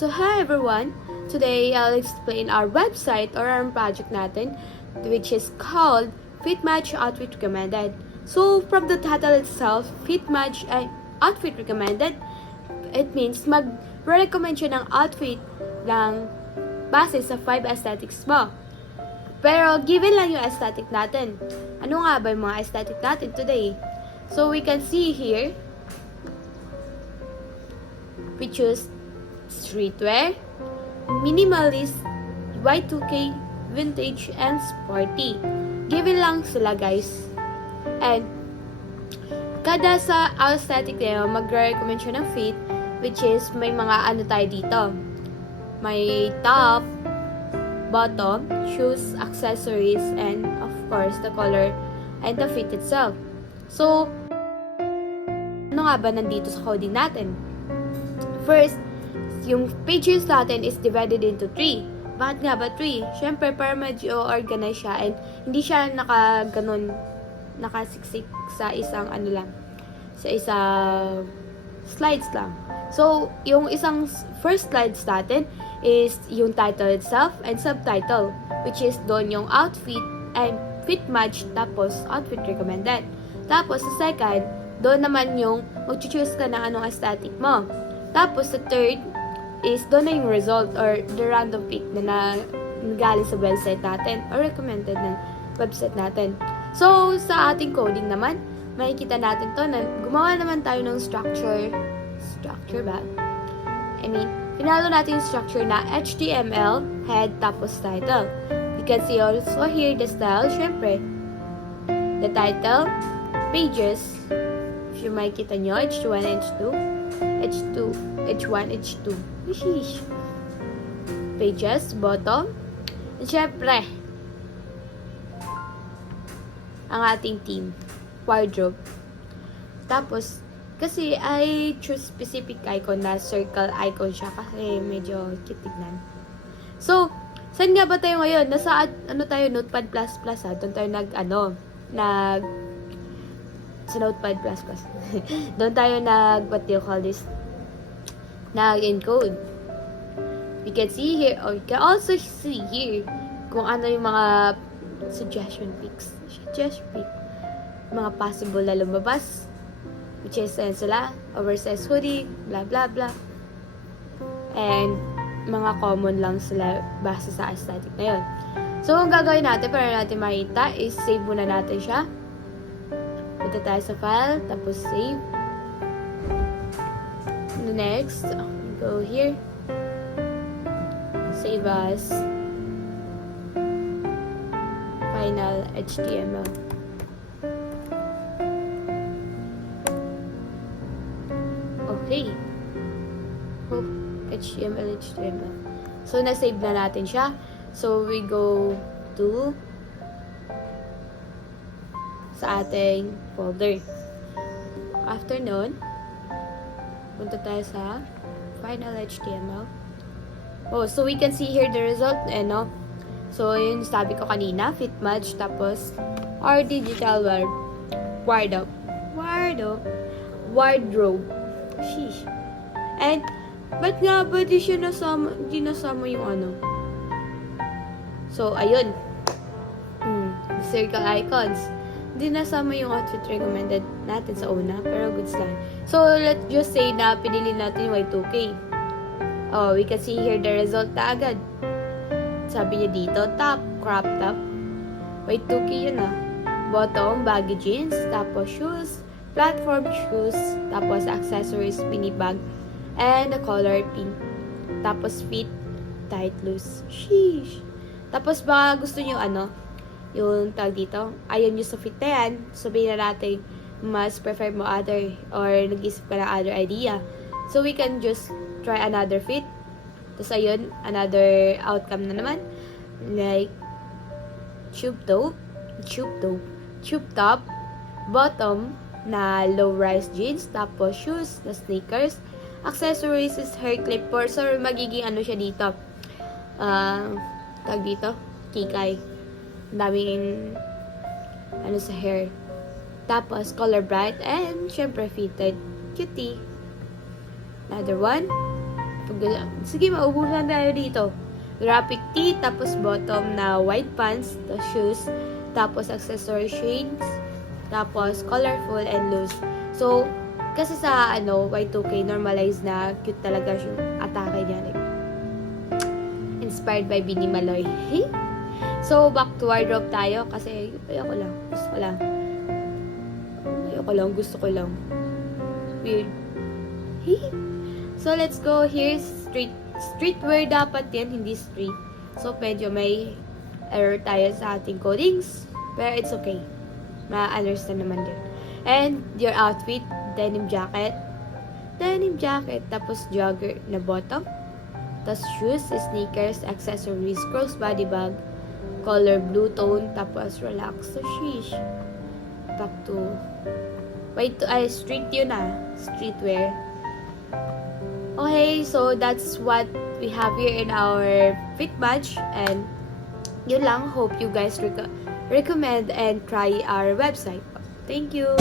So hi everyone! Today I'll explain our website or our project natin, which is called Fit Match Outfit Recommended. So from the title itself, Fit Match Outfit Recommended, it means mag-recommend siya ng outfit ng base sa 5 aesthetics mo. Pero given lang yung aesthetic natin. Ano nga ba yung mga aesthetic natin today? So we can see here, we choose streetwear, minimalist, Y2K, vintage, and sporty. Given lang sila guys. And kada sa aesthetic na yun, mag-recommend siya ng fit, which is may mga ano tayo dito. May top, bottom, shoes, accessories, and of course the color and the fit itself. So, ano nga ba nandito sa coding natin? First, yung pages natin is divided into 3. Bakit nga ba 3? Siyempre, para medyo organized siya and hindi siya nakasiksik sa isang ano lang, sa isang slides lang. So, yung isang first slides natin is yung title itself and subtitle, which is doon yung outfit and fit match, tapos outfit recommended. Tapos, sa second, doon naman yung mag-choose ka ng anong aesthetic mo. Tapos, sa third is doon na yung result or the random pick na galing sa website natin or recommended ng website natin. So, sa ating coding naman, makikita natin to na gumawa naman tayo ng structure ba? Pinalo natin yung structure na HTML, head, tapos title. You can see also here the style, syempre, the title, pages, if you makikita nyo, H1, H2, pages, bottom, and syempre, ang ating team, wardrobe. Tapos, kasi I choose specific icon na circle icon siya kasi medyo cute tignan. So, saan nga ba tayo ngayon? Nasa tayo, Notepad++, ha? Doon tayo sa Notepad++. Doon tayo what do you call this? Nag-encode. You can see here, or you can also see here, kung ano yung mga suggestion pics. Mga possible na lumabas. Which is sila, oversized hoodie, blah blah blah. And mga common lang sila base sa aesthetic na yun. So, ang gagawin natin para natin makita is save muna natin siya. Punta tayo sa file, tapos save. Next, go here. Save as final HTML. Okay. HTML. So, na-save na natin siya. So, we go to sa ating folder. After nun, punta tayo sa final HTML. Oh, so we can see here the result, So, yun sabi ko kanina, fit match, tapos our digital wardrobe. Sheesh. And, ba't nga ba di nasama yung ano? So, ayun. Circle icons. Di nasama yung outfit recommended natin sa una, pero goods lang. So, let's just say na pinili natin yung Y2K. Oh, we can see here the result na agad. Sabi niya dito, top, crop top. Y2K yun Bottom, baggy jeans, tapos shoes, platform shoes, tapos accessories, mini bag, and the color pink. Tapos fit, tight, loose. Sheesh. Tapos baka gusto nyo yung tag dito, ayaw nyo sa fit na yan, sabihin na natin, mas prefer mo other, or nag-isip ka na other idea. So, we can just try another fit. Tapos ayun, another outcome na naman. Like, tube top, bottom, na low-rise jeans, tapos shoes na sneakers, accessories is hair clipper. So, magiging siya dito. Tag dito, kikay. Daming sa hair. Tapos, color bright and syempre fitted. Cutie. Another one. Sige, maubusan tayo dito. Graphic tee, tapos bottom na white pants, the shoes, tapos accessory shades, tapos colorful and loose. So, kasi sa Y2K, normalized na cute talaga yung atake niya. Like, inspired by Bini Maloy. So, back to wardrobe tayo kasi ayoko lang. Gusto ko lang. Weird. So, let's go. Here's streetwear dapat yan, hindi street. So, medyo may error tayo sa ating codings. Pero it's okay. Ma-understand naman din. And your outfit, denim jacket, tapos jogger na bottom, tapos shoes, sneakers, accessories, crossbody bag, color blue tone, tapos relax. So, sheesh. Back to street yun streetwear. Okay, so that's what we have here in our fit match, and yun lang. Hope you guys recommend and try our website. Thank you!